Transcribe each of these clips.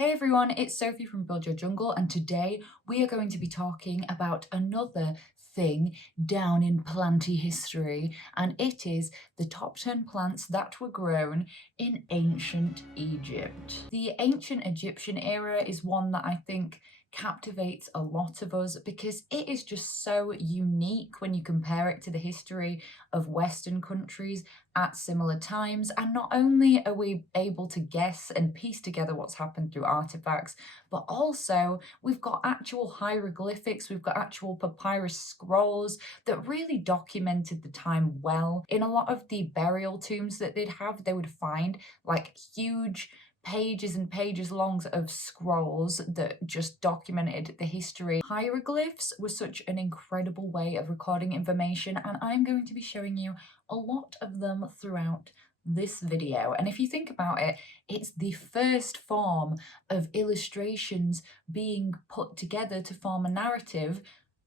Hey everyone, it's Sophie from Build Your Jungle, and today we are going to be talking about another thing down in planty history, and it is the top 10 plants that were grown in ancient Egypt. The ancient Egyptian era is one that I think captivates a lot of us because it is just so unique when you compare it to the history of Western countries at similar times. And not only are we able to guess and piece together what's happened through artifacts, but also we've got actual hieroglyphics, we've got actual papyrus scrolls that really documented the time well. In a lot of the burial tombs that they'd have, they would find like huge pages and pages long of scrolls that just documented the history. Hieroglyphs were such an incredible way of recording information, and I'm going to be showing you a lot of them throughout this video. And if you think about it, it's the first form of illustrations being put together to form a narrative.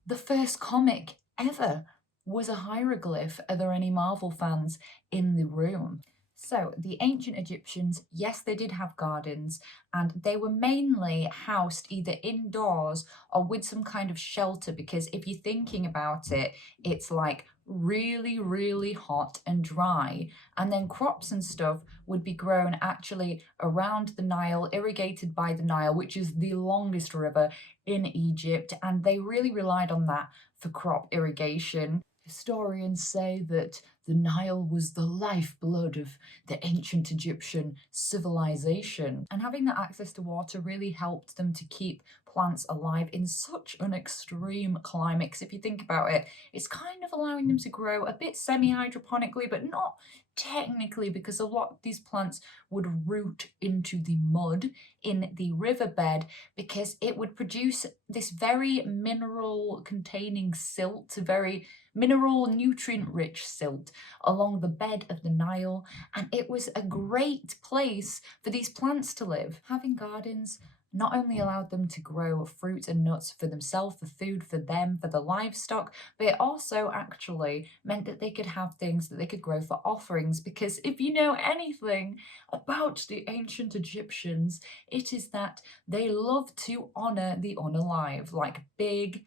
The first comic ever was a hieroglyph. Are there any Marvel fans in the room? So the ancient Egyptians, yes, they did have gardens, and they were mainly housed either indoors or with some kind of shelter, because if you're thinking about it, it's like really hot and dry, and then crops and stuff would be grown actually around the Nile, irrigated by the Nile, which is the longest river in Egypt, and they really relied on that for crop irrigation. Historians say that the Nile was the lifeblood of the ancient Egyptian civilization, and having that access to water really helped them to keep plants alive in such an extreme climate. Because if you think about it, it's kind of allowing them to grow a bit semi-hydroponically, but not technically, because a lot of these plants would root into the mud in the riverbed, because it would produce this very mineral containing silt, very mineral nutrient rich silt along the bed of the Nile, and it was a great place for these plants to live. Having gardens not only allowed them to grow fruit and nuts for themselves, for food for them, for the livestock, but it also actually meant that they could have things that they could grow for offerings. Because if you know anything about the ancient Egyptians, it is that they love to honor the unalive, like big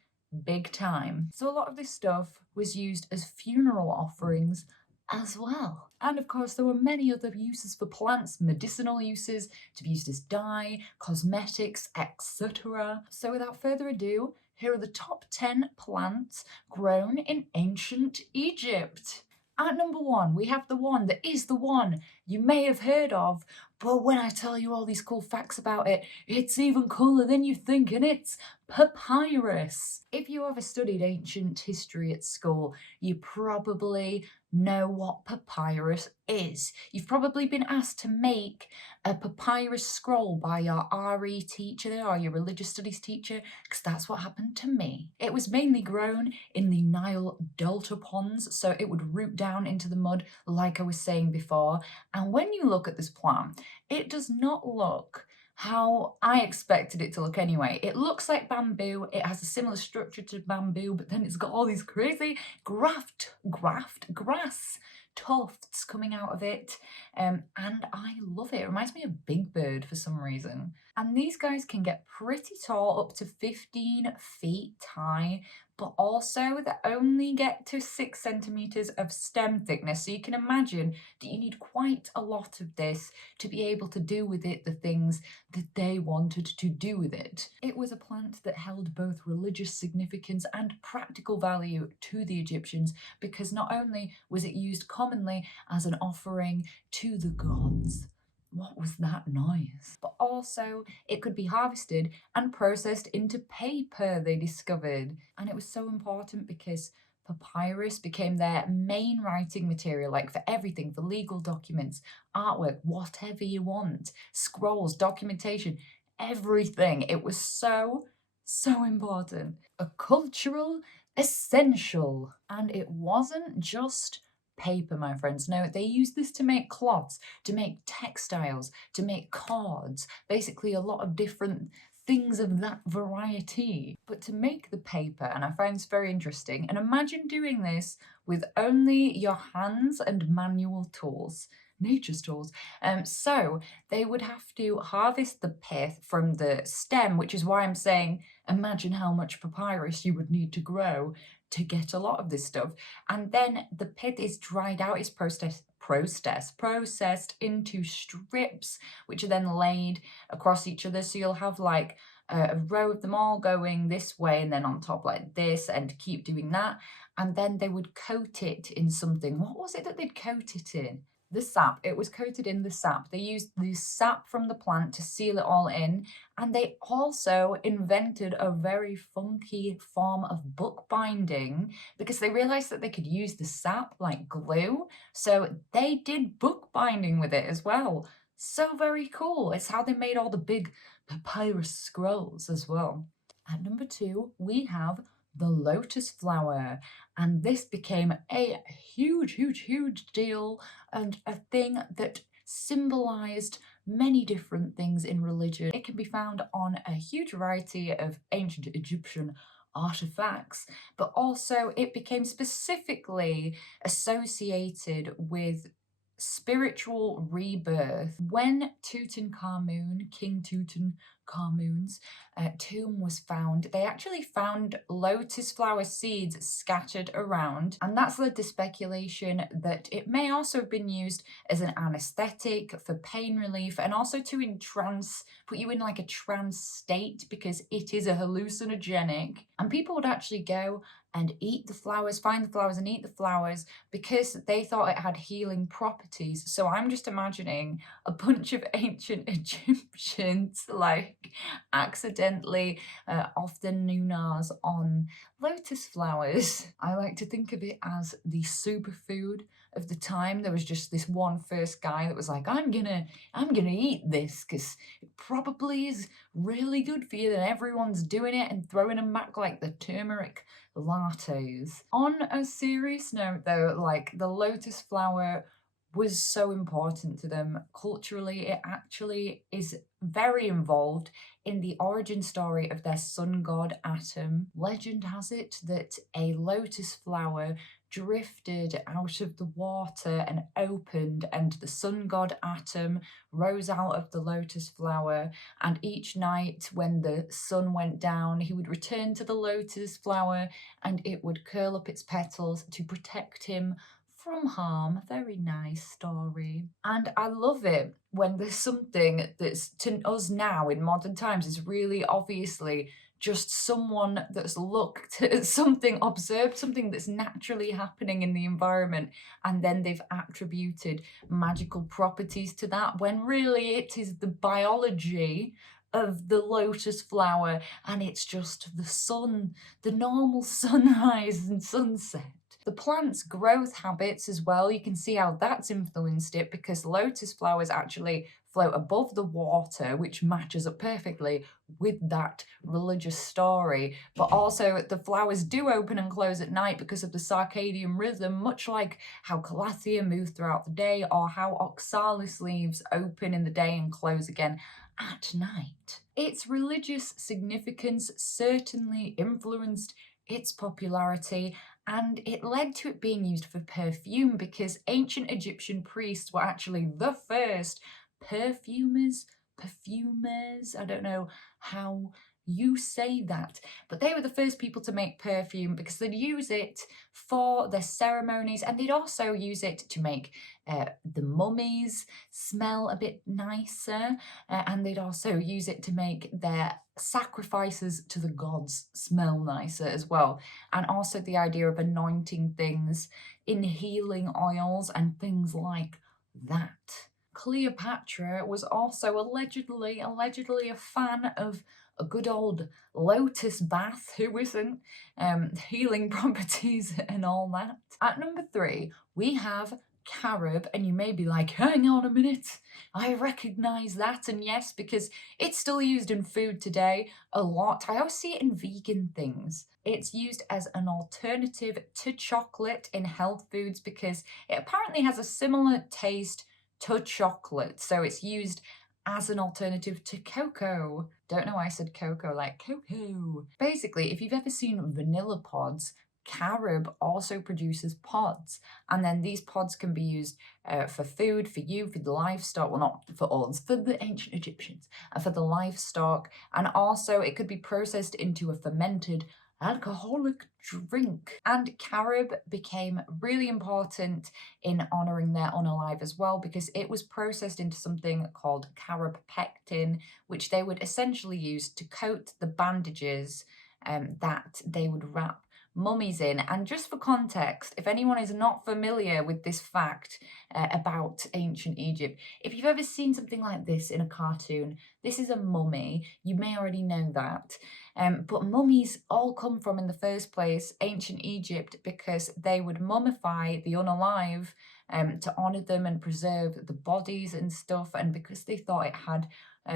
time. So a lot of this stuff was used as funeral offerings as well. And of course, there were many other uses for plants, medicinal uses, to be used as dye, cosmetics, etc. So without further ado, here are the top 10 plants grown in ancient Egypt. At number 1, we have the one that is the one you may have heard of, but when I tell you all these cool facts about it, it's even cooler than you think, and it's papyrus. If you ever studied ancient history at school, you probably know what papyrus is. You've probably been asked to make a papyrus scroll by your RE teacher or your religious studies teacher, because that's what happened to me. It was mainly grown in the Nile delta ponds, so it would root down into the mud, like I was saying before. And when you look at this plant, it does not look how I expected it to look anyway. It looks like bamboo, it has a similar structure to bamboo, but then it's got all these crazy grass tufts coming out of it, and I love it. It reminds me of Big Bird for some reason. And these guys can get pretty tall, up to 15 feet high, but also they only get to 6 centimeters of stem thickness. So you can imagine that you need quite a lot of this to be able to do with it the things that they wanted to do with it. It was a plant that held both religious significance and practical value to the Egyptians, because not only was it used commonly as an offering to the gods, what was that noise? But also, it could be harvested and processed into paper, they discovered. And it was so important because papyrus became their main writing material, like for everything, for legal documents, artwork, whatever you want, scrolls, documentation, everything. It was so important. A cultural essential. And it wasn't just paper, my friends. No, they used this to make cloths, to make textiles, to make cards, basically a lot of different things of that variety. But to make the paper, and I find this very interesting, and imagine doing this with only your hands and manual tools. nature stores. So they would have to harvest the pith from the stem, which is why I'm saying imagine how much papyrus you would need to grow to get a lot of this stuff. And then the pith is dried out, it's processed into strips, which are then laid across each other. So you'll have like a row of them all going this way and then on top like this, and keep doing that. And then they would coat it in something. What was it that they'd coat it in? The sap. It was coated in the sap. They used the sap from the plant to seal it all in. And they also invented a very funky form of bookbinding because they realized that they could use the sap like glue. So they did bookbinding with it as well. So very cool. It's how they made all the big papyrus scrolls as well. At number 2, we have the lotus flower, and this became a huge deal and a thing that symbolized many different things in religion. It can be found on a huge variety of ancient Egyptian artifacts, but also it became specifically associated with spiritual rebirth. When Tutankhamun, King Tutankhamun's tomb was found, they actually found lotus flower seeds scattered around, and that's led to speculation that it may also have been used as an anesthetic for pain relief, and also to put you in like a trance state because it is a hallucinogenic. And people would actually go and eat the flowers, find the flowers and eat the flowers because they thought it had healing properties. So I'm just imagining a bunch of ancient Egyptians like accidentally off the noonahs on lotus flowers. I like to think of it as the superfood of the time. There was just this one first guy that was like, I'm gonna eat this because it probably is really good for you, and everyone's doing it and throwing them back like the turmeric lattes. On a serious note though, like the lotus flower was so important to them culturally. It actually is very involved in the origin story of their sun god Atum. Legend has it that a lotus flower drifted out of the water and opened, and the sun god Atum rose out of the lotus flower, and each night when the sun went down he would return to the lotus flower and it would curl up its petals to protect him from harm. Very nice story. And I love it when there's something that's to us now in modern times is really obviously just someone that's looked at something, observed something that's naturally happening in the environment, and then they've attributed magical properties to that, when really it is the biology of the lotus flower and it's just the sun, the normal sunrise and sunset. The plant's growth habits as well, you can see how that's influenced it because lotus flowers actually float above the water, which matches up perfectly with that religious story. But also the flowers do open and close at night because of the circadian rhythm, much like how calathea move throughout the day or how oxalis leaves open in the day and close again at night. Its religious significance certainly influenced its popularity, and it led to it being used for perfume because ancient Egyptian priests were actually the first perfumers, I don't know how you say that, but they were the first people to make perfume because they'd use it for their ceremonies, and they'd also use it to make the mummies smell a bit nicer, and they'd also use it to make their sacrifices to the gods smell nicer as well. And also the idea of anointing things in healing oils and things like that. Cleopatra was also allegedly a fan of a good old lotus bath. Who isn't? Healing properties and all that. At number 3, we have carob, and you may be like, hang on a minute, I recognise that, and yes, because it's still used in food today a lot. I always see it in vegan things. It's used as an alternative to chocolate in health foods because it apparently has a similar taste to chocolate, so it's used as an alternative to cocoa. Don't know why I said cocoa, like cocoa. Basically, if you've ever seen vanilla pods, Carob also produces pods, and then these pods can be used for food, for you, for the livestock, well, not for us, for the ancient Egyptians, and for the livestock, and also it could be processed into a fermented alcoholic drink. And carob became really important in honouring their unalive as well, because it was processed into something called carob pectin, which they would essentially use to coat the bandages that they would wrap mummies in. And just for context, if anyone is not familiar with this fact about ancient Egypt, if you've ever seen something like this in a cartoon, this is a mummy. You may already know that. But mummies all come from, in the first place, ancient Egypt, because they would mummify the unalive to honour them and preserve the bodies and stuff, and because they thought it had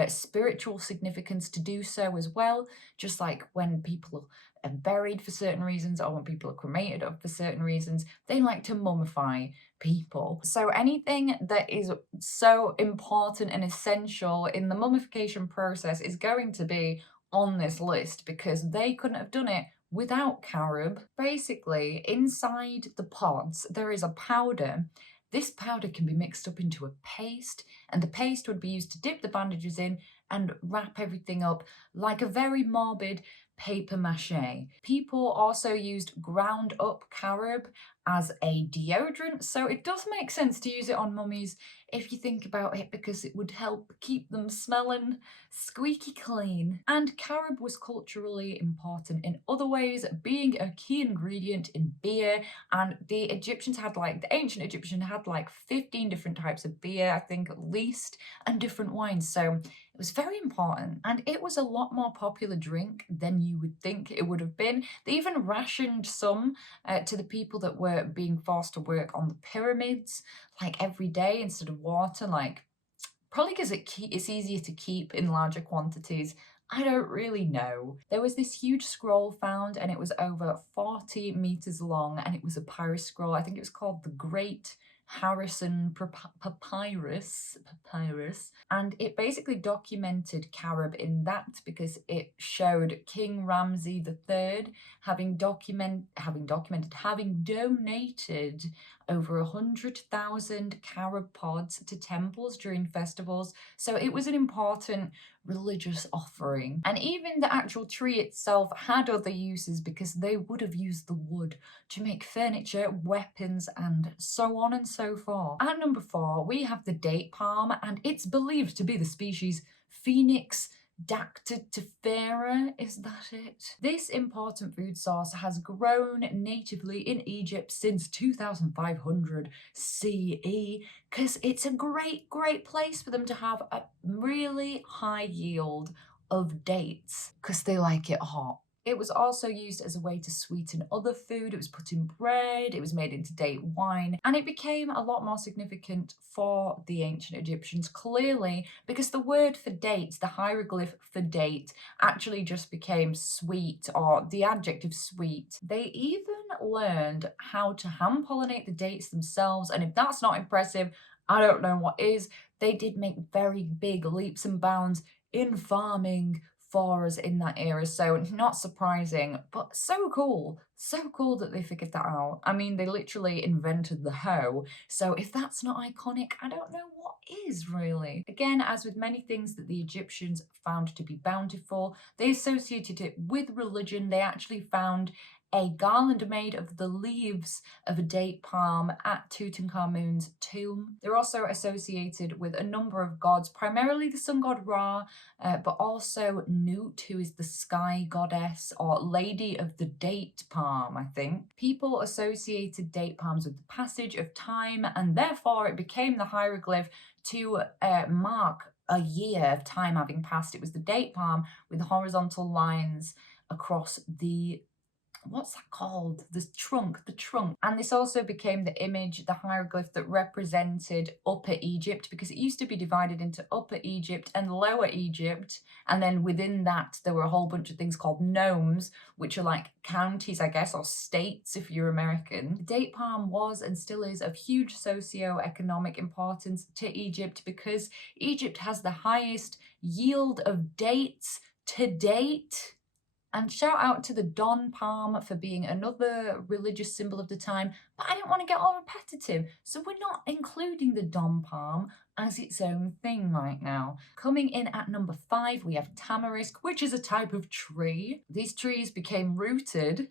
spiritual significance to do so as well, just like when people are buried for certain reasons or when people are cremated for certain reasons, they like to mummify people. So anything that is so important and essential in the mummification process is going to be on this list, because they couldn't have done it without carob. Basically, inside the pods, there is a powder. This powder can be mixed up into a paste, and the paste would be used to dip the bandages in and wrap everything up like a very morbid paper mache. People also used ground up carob as a deodorant, so it does make sense to use it on mummies if you think about it, because it would help keep them smelling squeaky clean. And carob was culturally important in other ways, being a key ingredient in beer, and the ancient Egyptian had like 15 different types of beer, I think, at least, and different wines, so it was very important. And it was a lot more popular drink than you would think it would have been. They even rationed some to the people that were being forced to work on the pyramids, like every day instead of water, like probably because it's easier to keep in larger quantities. I don't really know. There was this huge scroll found, and it was over 40 meters long, and it was a papyrus scroll. I think it was called the Great Harrison Papyrus, and it basically documented carob in that, because it showed King Ramses III having donated over 100,000 carob pods to temples during festivals, so it was an important religious offering. And even the actual tree itself had other uses, because they would have used the wood to make furniture, weapons, and so on and so forth. At number 4, we have the date palm, and it's believed to be the species Phoenix dactytifera, is that it? This important food source has grown natively in Egypt since 2500 CE, because it's a great place for them to have a really high yield of dates, because they like it hot. It was also used as a way to sweeten other food. It was put in bread, it was made into date wine, and it became a lot more significant for the ancient Egyptians, clearly, because the word for date, the hieroglyph for date, actually just became sweet, or the adjective sweet. They even learned how to hand-pollinate the dates themselves, and if that's not impressive, I don't know what is. They did make very big leaps and bounds in farming for us in that era, so not surprising, but so cool that they figured that out. I mean, they literally invented the hoe, so if that's not iconic, I don't know what is, really. Again, as with many things that the Egyptians found to be bountiful, they associated it with religion. They actually found a garland made of the leaves of a date palm at Tutankhamun's tomb. They're also associated with a number of gods, primarily the sun god Ra, but also Nut, who is the sky goddess, or lady of the date palm, I think. People associated date palms with the passage of time, and therefore it became the hieroglyph to mark a year of time having passed. It was the date palm with horizontal lines across the, what's that called? The trunk. And this also became the image, the hieroglyph that represented Upper Egypt, because it used to be divided into Upper Egypt and Lower Egypt. And then within that, there were a whole bunch of things called nomes, which are like counties, I guess, or states if you're American. The date palm was and still is of huge socio-economic importance to Egypt, because Egypt has the highest yield of dates to date And shout out to the Don palm for being another religious symbol of the time, but I didn't want to get all repetitive, so we're not including the Don palm as its own thing right now. Coming in at number 5, we have Tamarisk, which is a type of tree. These trees became rooted,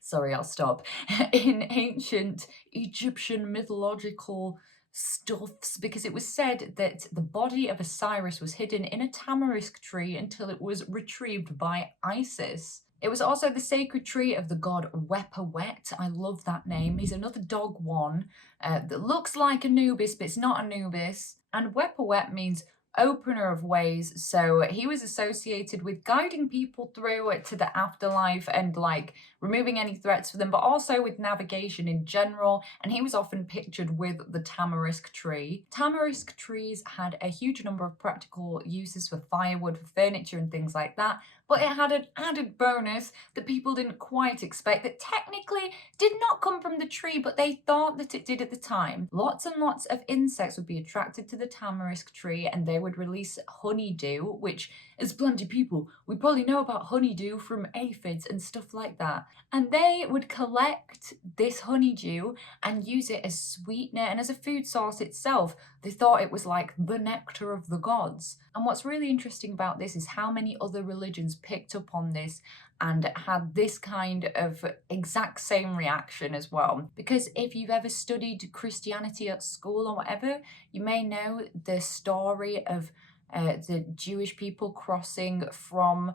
sorry, I'll stop, in ancient Egyptian mythological stuffs because it was said that the body of Osiris was hidden in a tamarisk tree until it was retrieved by Isis. It was also the sacred tree of the god Wepawet. I love that name. He's another dog one that looks like Anubis, but it's not Anubis. And Wepawet means opener of ways, so he was associated with guiding people through to the afterlife and like removing any threats for them, but also with navigation in general, and he was often pictured with the tamarisk tree. Tamarisk trees had a huge number of practical uses for firewood, for furniture and things like that, but it had an added bonus that people didn't quite expect, that technically did not come from the tree, but they thought that it did at the time. Lots and lots of insects would be attracted to the tamarisk tree and they would release honeydew, which, as plenty people, we probably know about honeydew from aphids and stuff like that. And they would collect this honeydew and use it as sweetener and as a food source itself. They thought it was like the nectar of the gods. And what's really interesting about this is how many other religions picked up on this and had this kind of exact same reaction as well. Because if you've ever studied Christianity at school or whatever, you may know the story of the Jewish people crossing from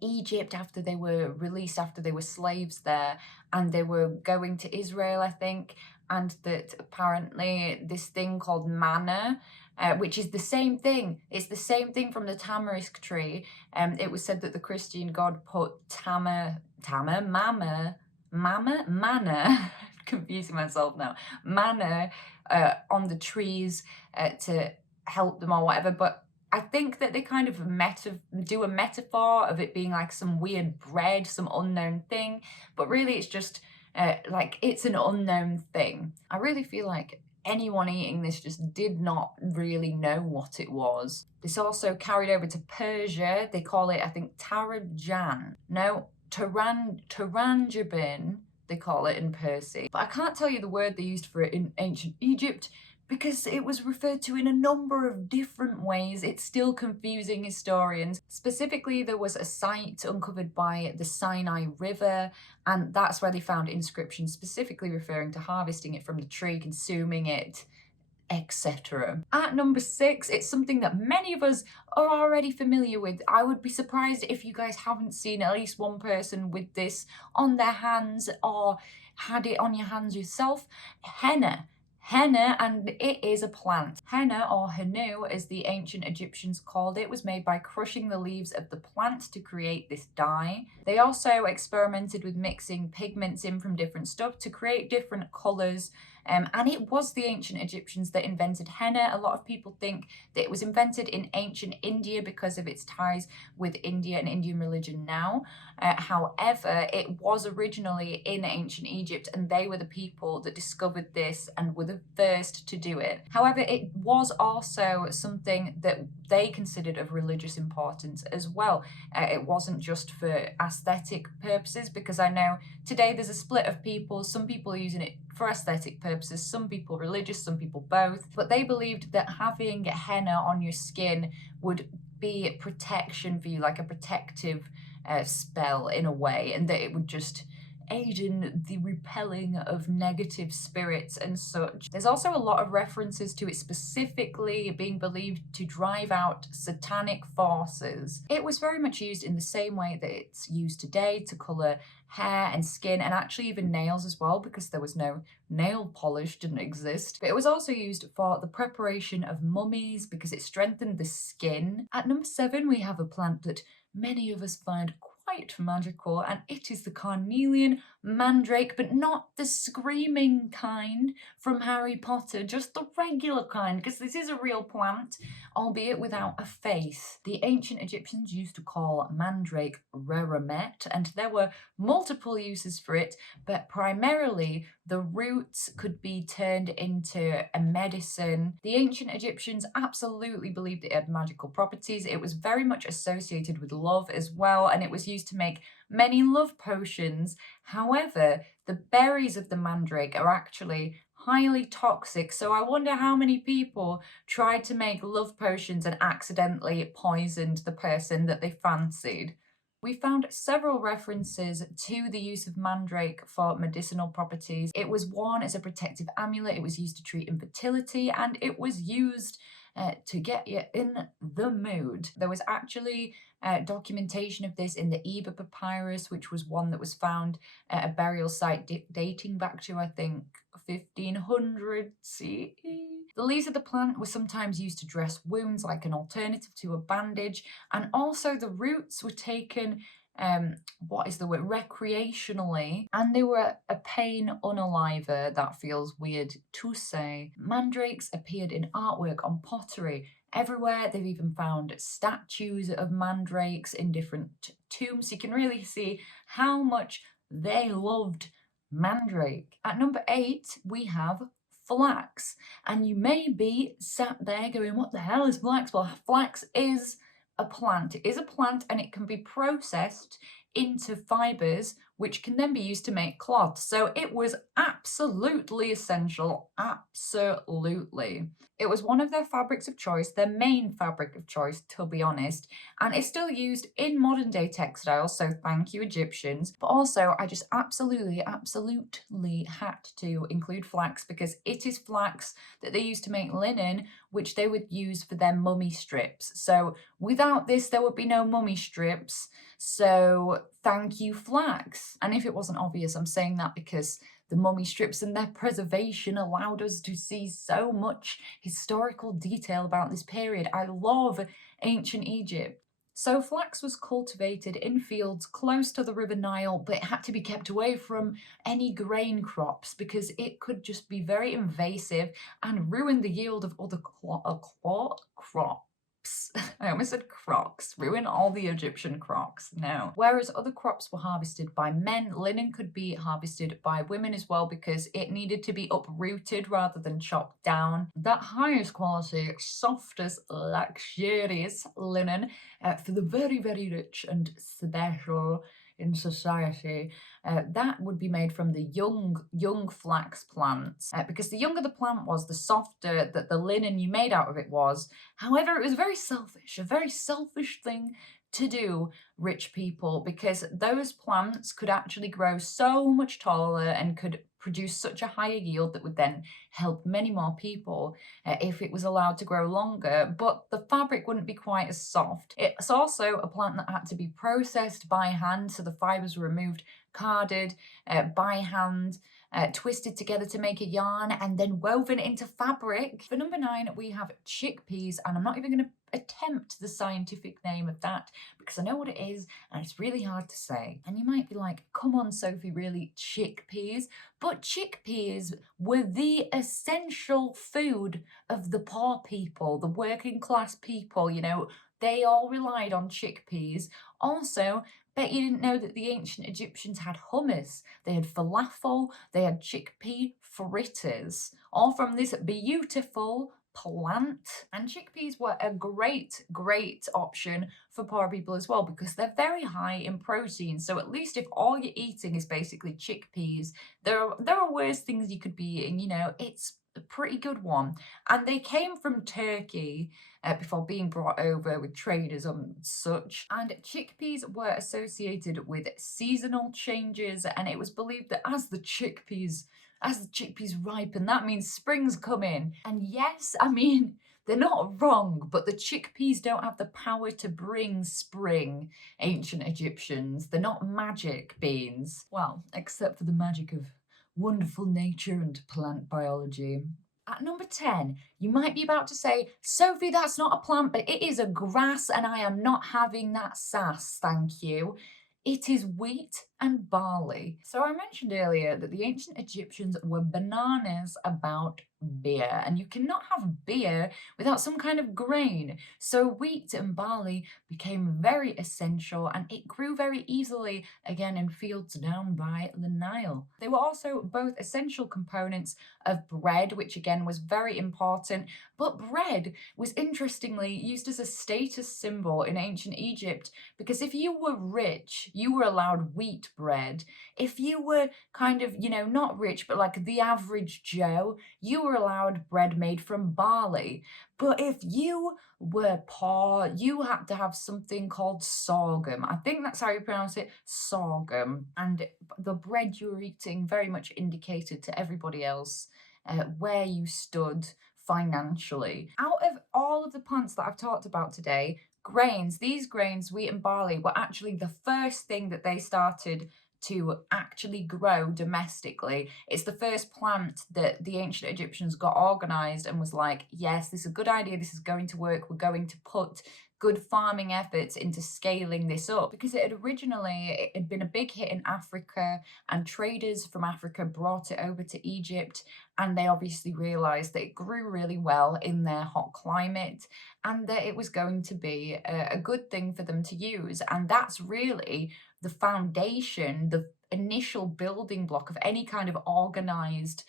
Egypt after they were released, after they were slaves there, and they were going to Israel, I think, and that apparently this thing called manna, which is the same thing. It's the same thing from the tamarisk tree. It was said that the Christian God put manna, confusing myself now, manna on the trees to help them or whatever, but I think that they kind of do a metaphor of it being like some weird bread, some unknown thing, but really it's just like it's an unknown thing. I really feel like anyone eating this just did not really know what it was. This also carried over to Persia. They call it, I think, Taranjabin, they call it in Percy. But I can't tell you the word they used for it in ancient Egypt, because it was referred to in a number of different ways. It's still confusing historians. Specifically, there was a site uncovered by the Sinai River, and that's where they found inscriptions specifically referring to harvesting it from the tree, consuming it, etc. At number 6, it's something that many of us are already familiar with. I would be surprised if you guys haven't seen at least one person with this on their hands or had it on your hands yourself. Henna. Henna, and it is a plant. Henna, or Hennu, as the ancient Egyptians called it, was made by crushing the leaves of the plant to create this dye. They also experimented with mixing pigments in from different stuff to create different colours. And it was the ancient Egyptians that invented henna. A lot of people think that it was invented in ancient India because of its ties with India and Indian religion now. However, it was originally in ancient Egypt, and they were the people that discovered this and were the first to do it. However, it was also something that they considered of religious importance as well. It wasn't just for aesthetic purposes, because I know today there's a split of people. Some people are using it for aesthetic purposes, some people religious, some people both, but they believed that having henna on your skin would be protection for you, like a protective spell in a way, and that it would just aid in the repelling of negative spirits and such. There's also a lot of references to it specifically being believed to drive out satanic forces. It was very much used in the same way that it's used today to colour hair and skin, and actually even nails as well, because there was no nail polish, didn't exist. But it was also used for the preparation of mummies because it strengthened the skin. At number 7, we have a plant that many of us find quite magical, and it is the carnelian mandrake, but not the screaming kind from Harry Potter, just the regular kind, because this is a real plant, albeit without a face. The ancient Egyptians used to call mandrake raramet, and there were multiple uses for it, but primarily The roots could be turned into a medicine. The ancient Egyptians absolutely believed it had magical properties. It was very much associated with love as well, and it was used to make many love potions. However, the berries of the mandrake are actually highly toxic, so I wonder how many people tried to make love potions and accidentally poisoned the person that they fancied. We found several references to the use of mandrake for medicinal properties. It was worn as a protective amulet, it was used to treat infertility, and it was used to get you in the mood. There was actually documentation of this in the Eba Papyrus, which was one that was found at a burial site dating back to, I think, 1500 CE. The leaves of the plant were sometimes used to dress wounds like an alternative to a bandage, and also the roots were taken recreationally, and they were a pain unaliver. That feels weird to say. Mandrakes appeared in artwork on pottery everywhere. They've even found statues of mandrakes in different tombs. You can really see how much they loved mandrake. At number 8, we have flax. And you may be sat there going, what the hell is flax? Well, flax is a plant. It is a plant, and it can be processed into fibers, which can then be used to make cloth. So it was absolutely essential. Absolutely. It was one of their fabrics of choice, their main fabric of choice, to be honest, and it's still used in modern day textiles, so thank you, Egyptians. But also, I just absolutely had to include flax because it is flax that they used to make linen, which they would use for their mummy strips. So without this, there would be no mummy strips. So thank you, flax. And if it wasn't obvious, I'm saying that because the mummy strips and their preservation allowed us to see so much historical detail about this period. I love ancient Egypt. So flax was cultivated in fields close to the River Nile, but it had to be kept away from any grain crops because it could just be very invasive and ruin the yield of other crops. I almost said crocs. Ruin all the Egyptian crocs. No. Whereas other crops were harvested by men, linen could be harvested by women as well because it needed to be uprooted rather than chopped down. That highest quality, softest, luxurious linen for the very, very rich and special in society, that would be made from the young flax plants, because the younger the plant was, the softer that the linen you made out of it was. However, it was very selfish, a very selfish thing to do, rich people, because those plants could actually grow so much taller and could produce such a higher yield that would then help many more people if it was allowed to grow longer, but the fabric wouldn't be quite as soft. It's also a plant that had to be processed by hand, so the fibers were removed, carded by hand, twisted together to make a yarn, and then woven into fabric. For number 9, we have chickpeas, and I'm not even going to attempt the scientific name of that because I know what it is and it's really hard to say. And you might be like, come on, Sophie, really, chickpeas? But chickpeas were the essential food of the poor people, the working class people, you know, they all relied on chickpeas. Also, bet you didn't know that the ancient Egyptians had hummus, they had falafel, they had chickpea fritters, all from this beautiful plant. And chickpeas were a great option for poor people as well because they're very high in protein. So at least if all you're eating is basically chickpeas, there are worse things you could be eating, you know, it's a pretty good one. And they came from Turkey before being brought over with traders and such. And chickpeas were associated with seasonal changes, and it was believed that as the chickpeas ripen, that means spring's coming. And yes, I mean, they're not wrong, but the chickpeas don't have the power to bring spring, ancient Egyptians. They're not magic beans. Well, except for the magic of wonderful nature and plant biology. At number 10, you might be about to say, Sophie, that's not a plant, but it is a grass, and I am not having that sass, thank you. It is wheat, and barley. So I mentioned earlier that the ancient Egyptians were bananas about beer, and you cannot have beer without some kind of grain. So wheat and barley became very essential, and it grew very easily again in fields down by the Nile. They were also both essential components of bread, which again was very important, but bread was interestingly used as a status symbol in ancient Egypt, because if you were rich, you were allowed wheat bread. If you were kind of, not rich, but like the average Joe, you were allowed bread made from barley. But if you were poor, you had to have something called sorghum. I think that's how you pronounce it, sorghum. And the bread you were eating very much indicated to everybody else where you stood financially. Out of all of the plants that I've talked about today, these grains, wheat and barley, were actually the first thing that they started to actually grow domestically. It's the first plant that the ancient Egyptians got organized and was like, yes, this is a good idea, this is going to work, we're going to put good farming efforts into scaling this up, because it had been a big hit in Africa, and traders from Africa brought it over to Egypt, and they obviously realized that it grew really well in their hot climate and that it was going to be a good thing for them to use. And that's really the foundation, the initial building block of any kind of organized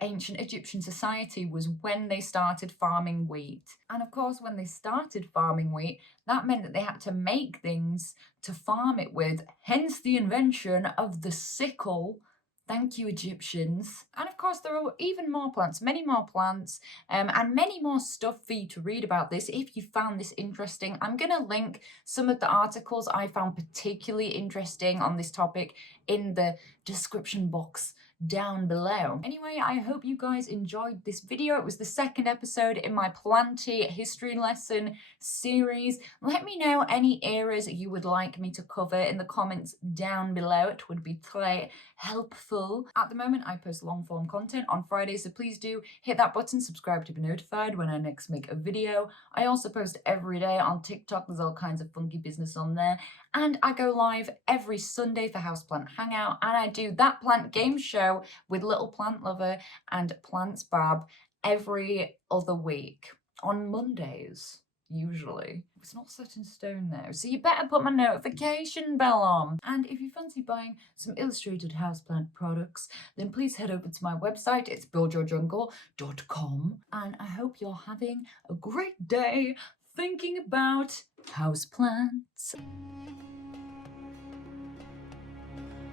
ancient Egyptian society, was when they started farming wheat. And of course, when they started farming wheat, that meant that they had to make things to farm it with, hence the invention of the sickle. Thank you, Egyptians. And of course, there are even more plants, many more plants, and many more stuff for you to read about this if you found this interesting. I'm going to link some of the articles I found particularly interesting on this topic in the description box down below. Anyway, I hope you guys enjoyed this video. It was the second episode in my Planty history lesson series. Let me know any eras you would like me to cover in the comments down below. It would be très helpful. At the moment, I post long form content on Fridays, so please do hit that button, subscribe to be notified when I next make a video. I also post every day on TikTok. There's all kinds of funky business on there. And I go live every Sunday for Houseplant Hangout, and I do That Plant Game Show with Little Plant Lover and Plants Bab every other week on Mondays, usually. It's not set in stone though, so you better put my notification bell on. And if you fancy buying some illustrated houseplant products, then please head over to my website. It's buildyourjungle.com, and I hope you're having a great day thinking about houseplants.